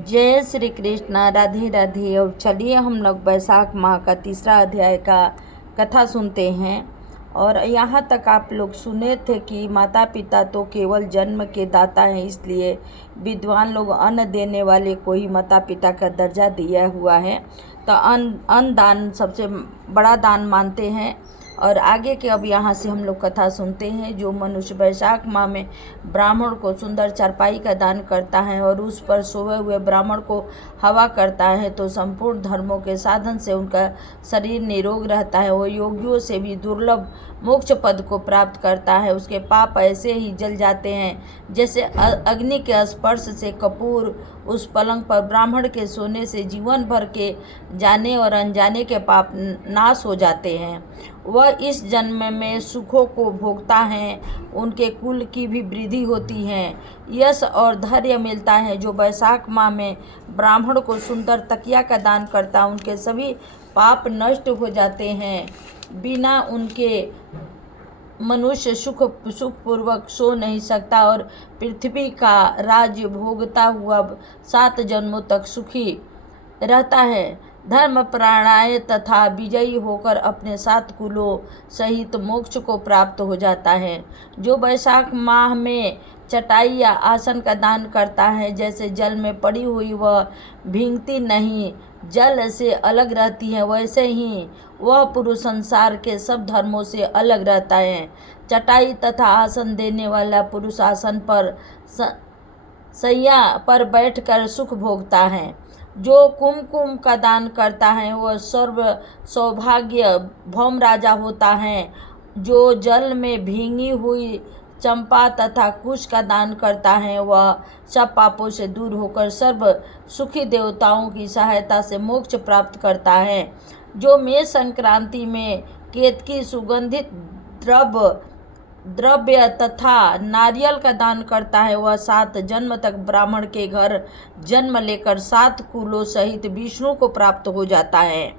जय श्री कृष्णा, राधे राधे। और चलिए हम लोग बैसाख माह का तीसरा अध्याय का कथा सुनते हैं। और यहाँ तक आप लोग सुने थे कि माता पिता तो केवल जन्म के दाता हैं, इसलिए विद्वान लोग अन्न देने वाले को ही माता पिता का दर्जा दिया हुआ है। तो अन्न दान सबसे बड़ा दान मानते हैं। और आगे के अब यहाँ से हम लोग कथा सुनते हैं। जो मनुष्य बैसाख माह में ब्राह्मण को सुंदर चारपाई का दान करता है और उस पर सोए हुए ब्राह्मण को हवा करता है तो संपूर्ण धर्मों के साधन से उनका शरीर निरोग रहता है। वो योगियों से भी दुर्लभ मोक्ष पद को प्राप्त करता है। उसके पाप ऐसे ही जल जाते हैं जैसे अग्नि के स्पर्श से कपूर। उस पलंग पर ब्राह्मण के सोने से जीवन भर के जाने और अनजाने के पाप नाश हो जाते हैं। वह इस जन्म में सुखों को भोगता है, उनके कुल की भी वृद्धि होती है, यश और धैर्य मिलता है। जो बैसाख माह में ब्राह्मण को सुंदर तकिया का दान करता है उनके सभी पाप नष्ट हो जाते हैं। बिना उनके मनुष्य सुखपूर्वक सो नहीं सकता और पृथ्वी का राज्य भोगता हुआ 7 जन्मों तक सुखी रहता है। धर्म प्राणाय तथा विजयी होकर अपने 7 कुलों सहित मोक्ष को प्राप्त हो जाता है। जो बैसाख माह में चटाई या आसन का दान करता है, जैसे जल में पड़ी हुई वह भीगती नहीं, जल से अलग रहती है, वैसे ही वह पुरुष संसार के सब धर्मों से अलग रहता है। चटाई तथा आसन देने वाला पुरुष आसन पर सैया पर बैठकर सुख भोगता है। जो कुमकुम का दान करता है वह सर्व सौभाग्य भौम राजा होता है। जो जल में भींगी हुई चंपा तथा कुश का दान करता है वह सब पापों से दूर होकर सर्व सुखी देवताओं की सहायता से मोक्ष प्राप्त करता है। जो मेष संक्रांति में केतकी सुगंधित द्रव्य तथा नारियल का दान करता है वह 7 जन्म तक ब्राह्मण के घर जन्म लेकर 7 कुलों सहित विष्णु को प्राप्त हो जाता है।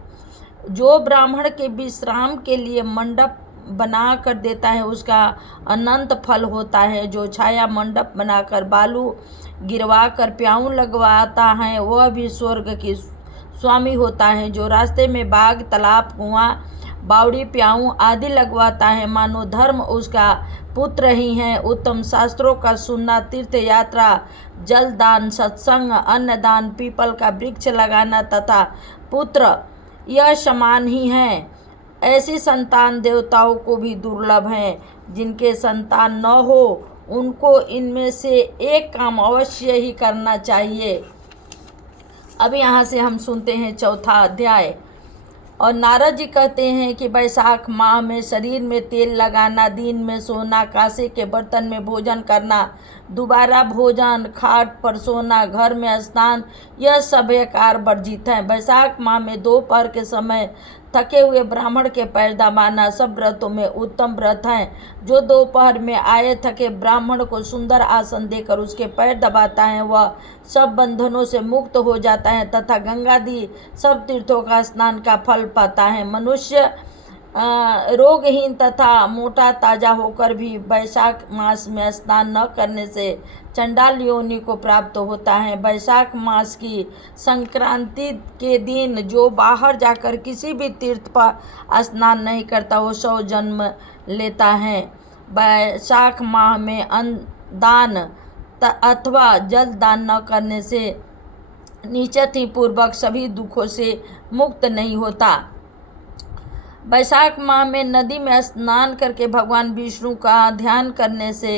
जो ब्राह्मण के विश्राम के लिए मंडप बना कर देता है उसका अनंत फल होता है। जो छाया मंडप बनाकर बालू गिरवा कर प्याऊ लगवाता है वह भी स्वर्ग की स्वामी होता है। जो रास्ते में बाग तालाब कुआं बावड़ी प्याऊ आदि लगवाता है मानो धर्म उसका पुत्र ही है। उत्तम शास्त्रों का सुनना, तीर्थ यात्रा, जल दान, सत्संग, अन्नदान, पीपल का वृक्ष लगाना तथा पुत्र यह समान ही हैं। ऐसी संतान देवताओं को भी दुर्लभ हैं। जिनके संतान न हो उनको इनमें से एक काम अवश्य ही करना चाहिए। अब यहाँ से हम सुनते हैं चौथा अध्याय। और नारद जी कहते हैं कि बैसाख माह में शरीर में तेल लगाना, दिन में सोना, कांसे के बर्तन में भोजन करना, दोबारा भोजन, खाट पर सोना, घर में स्नान, यह सब कार्य वर्जित है। बैसाख माह में दोपहर के समय थके हुए ब्राह्मण के पैर दबाना सब व्रतों में उत्तम व्रत हैं। जो दोपहर में आए थके ब्राह्मण को सुंदर आसन देकर उसके पैर दबाता है वह सब बंधनों से मुक्त हो जाता है तथा गंगादि सब तीर्थों का स्नान का फल पाता है। मनुष्य रोगहीन तथा मोटा ताजा होकर भी बैसाख मास में स्नान न करने से चंडाल योनि को प्राप्त होता है। बैसाख मास की संक्रांति के दिन जो बाहर जाकर किसी भी तीर्थ पर स्नान नहीं करता वो 100 जन्म लेता है। बैसाख माह में अन्न दान अथवा जल दान न करने से निश्चित पूर्वक सभी दुखों से मुक्त नहीं होता। बैसाख माह में नदी में स्नान करके भगवान विष्णु का ध्यान करने से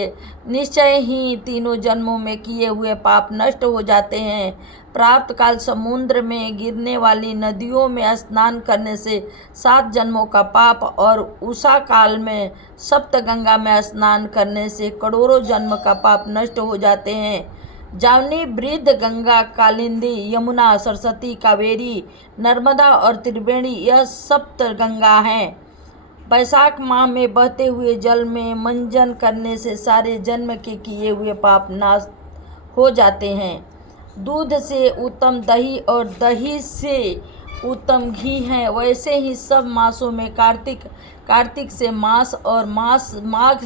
निश्चय ही 3 जन्मों में किए हुए पाप नष्ट हो जाते हैं। प्राप्त काल समुद्र में गिरने वाली नदियों में स्नान करने से 7 जन्मों का पाप और उषा काल में सप्त गंगा में स्नान करने से करोड़ों जन्म का पाप नष्ट हो जाते हैं। जावनी, वृद्ध, गंगा, कालिंदी, यमुना, सरस्वती, कावेरी, नर्मदा और त्रिवेणी यह सप्त गंगा हैं। बैसाख माह में बहते हुए जल में मंजन करने से सारे जन्म के किए हुए पाप नाश हो जाते हैं। दूध से उत्तम दही और दही से उत्तम घी है, वैसे ही सब मासों में कार्तिक से मास और माघ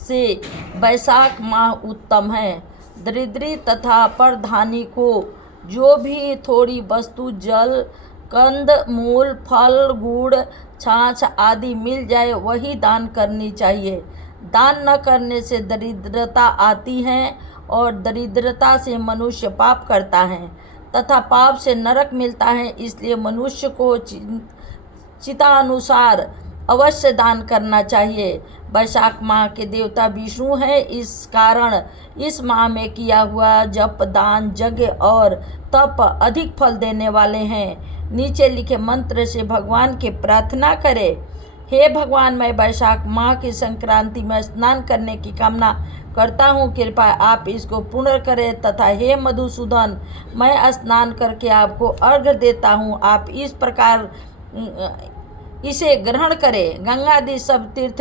से बैसाख माह उत्तम है। दरिद्री तथा परधानी को जो भी थोड़ी वस्तु जल, कंद मूल, फल, गुड़, छाछ आदि मिल जाए वही दान करनी चाहिए। दान न करने से दरिद्रता आती है और दरिद्रता से मनुष्य पाप करता है तथा पाप से नरक मिलता है। इसलिए मनुष्य को चितानुसार अवश्य दान करना चाहिए। वैशाख माह के देवता विष्णु हैं, इस कारण इस माह में किया हुआ जप, दान, यज्ञ और तप अधिक फल देने वाले हैं। नीचे लिखे मंत्र से भगवान की प्रार्थना करें। हे भगवान, मैं वैशाख माह की संक्रांति में स्नान करने की कामना करता हूँ, कृपया आप इसको पूर्ण करें। तथा हे मधुसूदन, मैं स्नान करके आपको अर्घ्य देता हूँ, आप इस प्रकार इसे ग्रहण करें। गंगादि सब तीर्थ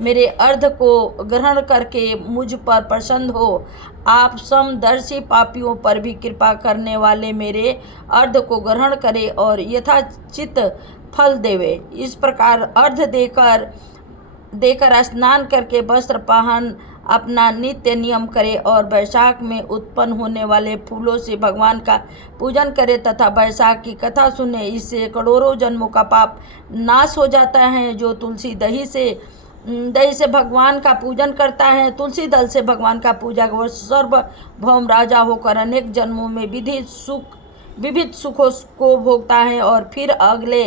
मेरे अर्घ को ग्रहण करके मुझ पर प्रसन्न हो। आप समदर्शी पापियों पर भी कृपा करने वाले मेरे अर्घ को ग्रहण करें और यथाचित फल देवे। इस प्रकार अर्घ देकर स्नान करके वस्त्र पहन अपना नित्य नियम करे और वैशाख में उत्पन्न होने वाले फूलों से भगवान का पूजन करे तथा वैशाख की कथा सुने। इससे करोड़ों जन्मों का पाप नाश हो जाता है। जो तुलसी दही से भगवान का पूजन करता है, तुलसी दल से भगवान का पूजा वह सर्वभौम राजा होकर अनेक जन्मों में विविध सुखों को भोगता है और फिर अगले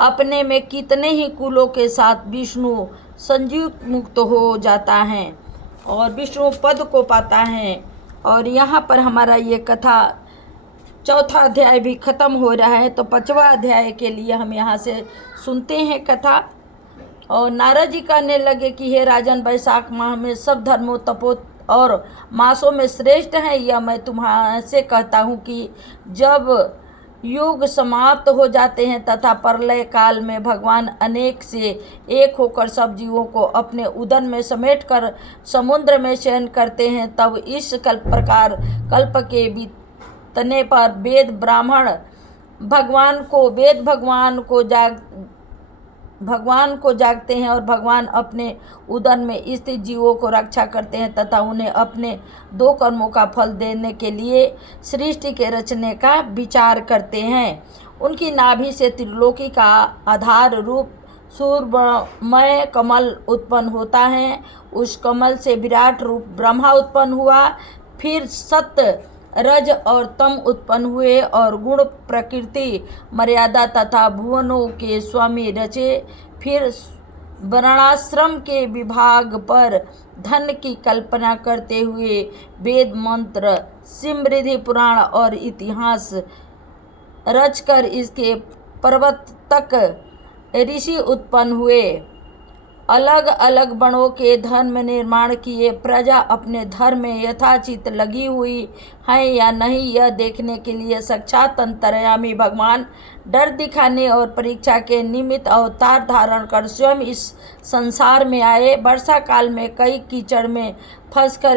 अपने में कितने ही कुलों के साथ विष्णु संजीव मुक्त हो जाता है और विष्णु पद को पाता है। और यहाँ पर हमारा ये कथा चौथा अध्याय भी खत्म हो रहा है, तो 5वां अध्याय के लिए हम यहाँ से सुनते हैं कथा। और नारद जी कहने लगे कि हे राजन, वैशाख माह में सब धर्मों, तपो और मासों में श्रेष्ठ है। यह मैं तुम्हारे कहता हूँ कि जब युग समाप्त हो जाते हैं तथा प्रलय काल में भगवान अनेक से एक होकर सब जीवों को अपने उदर में समेटकर समुद्र में शयन करते हैं, तब इस कल्प के बीतने पर वेद भगवान को जागते हैं और भगवान अपने उदर में स्थित जीवों को रक्षा करते हैं तथा उन्हें अपने 2 कर्मों का फल देने के लिए सृष्टि के रचने का विचार करते हैं। उनकी नाभि से त्रिलोकी का आधार रूप सूर्यमय कमल उत्पन्न होता है। उस कमल से विराट रूप ब्रह्मा उत्पन्न हुआ। फिर सत्य, रज और तम उत्पन्न हुए और गुण, प्रकृति, मर्यादा तथा भुवनों के स्वामी रचे। फिर वर्णाश्रम के विभाग पर धन की कल्पना करते हुए वेद मंत्र, स्मृति, पुराण और इतिहास रचकर इसके प्रवर्तक ऋषि उत्पन्न हुए। अलग अलग वर्णों के धर्म निर्माण किए। प्रजा अपने धर्म में यथाचित लगी हुई है या नहीं, यह देखने के लिए साक्षात अंतर्यामी भगवान डर दिखाने और परीक्षा के निमित्त अवतार धारण कर स्वयं इस संसार में आए। वर्षा काल में कई कीचड़ में फंसकर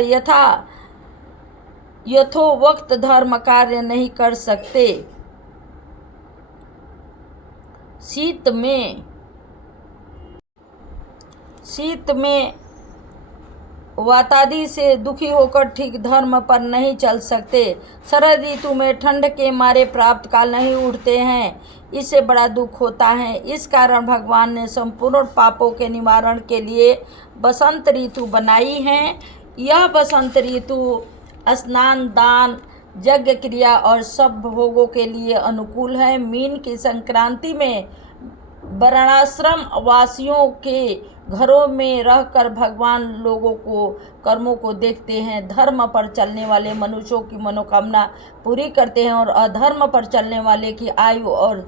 यथोवक्त धर्म कार्य नहीं कर सकते। शीत में वातादि से दुखी होकर ठीक धर्म पर नहीं चल सकते। शरद ऋतु में ठंड के मारे प्राप्त काल नहीं उठते हैं, इससे बड़ा दुख होता है। इस कारण भगवान ने संपूर्ण पापों के निवारण के लिए बसंत ऋतु बनाई है। यह बसंत ऋतु स्नान, दान, यज्ञ, क्रिया और सब भोगों के लिए अनुकूल है। मीन की संक्रांति में वर्णाश्रम वासियों के घरों में रहकर भगवान लोगों को कर्मों को देखते हैं। धर्म पर चलने वाले मनुष्यों की मनोकामना पूरी करते हैं और अधर्म पर चलने वाले की आयु और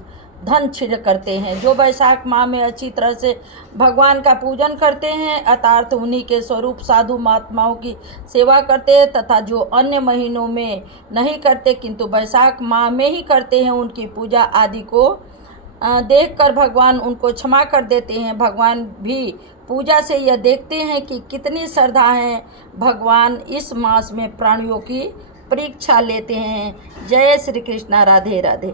धन छिड़ करते हैं। जो वैशाख माह में अच्छी तरह से भगवान का पूजन करते हैं अर्थात उन्हीं के स्वरूप साधु महात्माओं की सेवा करते हैं तथा जो अन्य महीनों में नहीं करते किंतु वैशाख माह में ही करते हैं, उनकी पूजा आदि को देखकर भगवान उनको क्षमा कर देते हैं। भगवान भी पूजा से यह देखते हैं कि कितनी श्रद्धा है। भगवान इस मास में प्राणियों की परीक्षा लेते हैं। जय श्री कृष्णा। राधे राधे।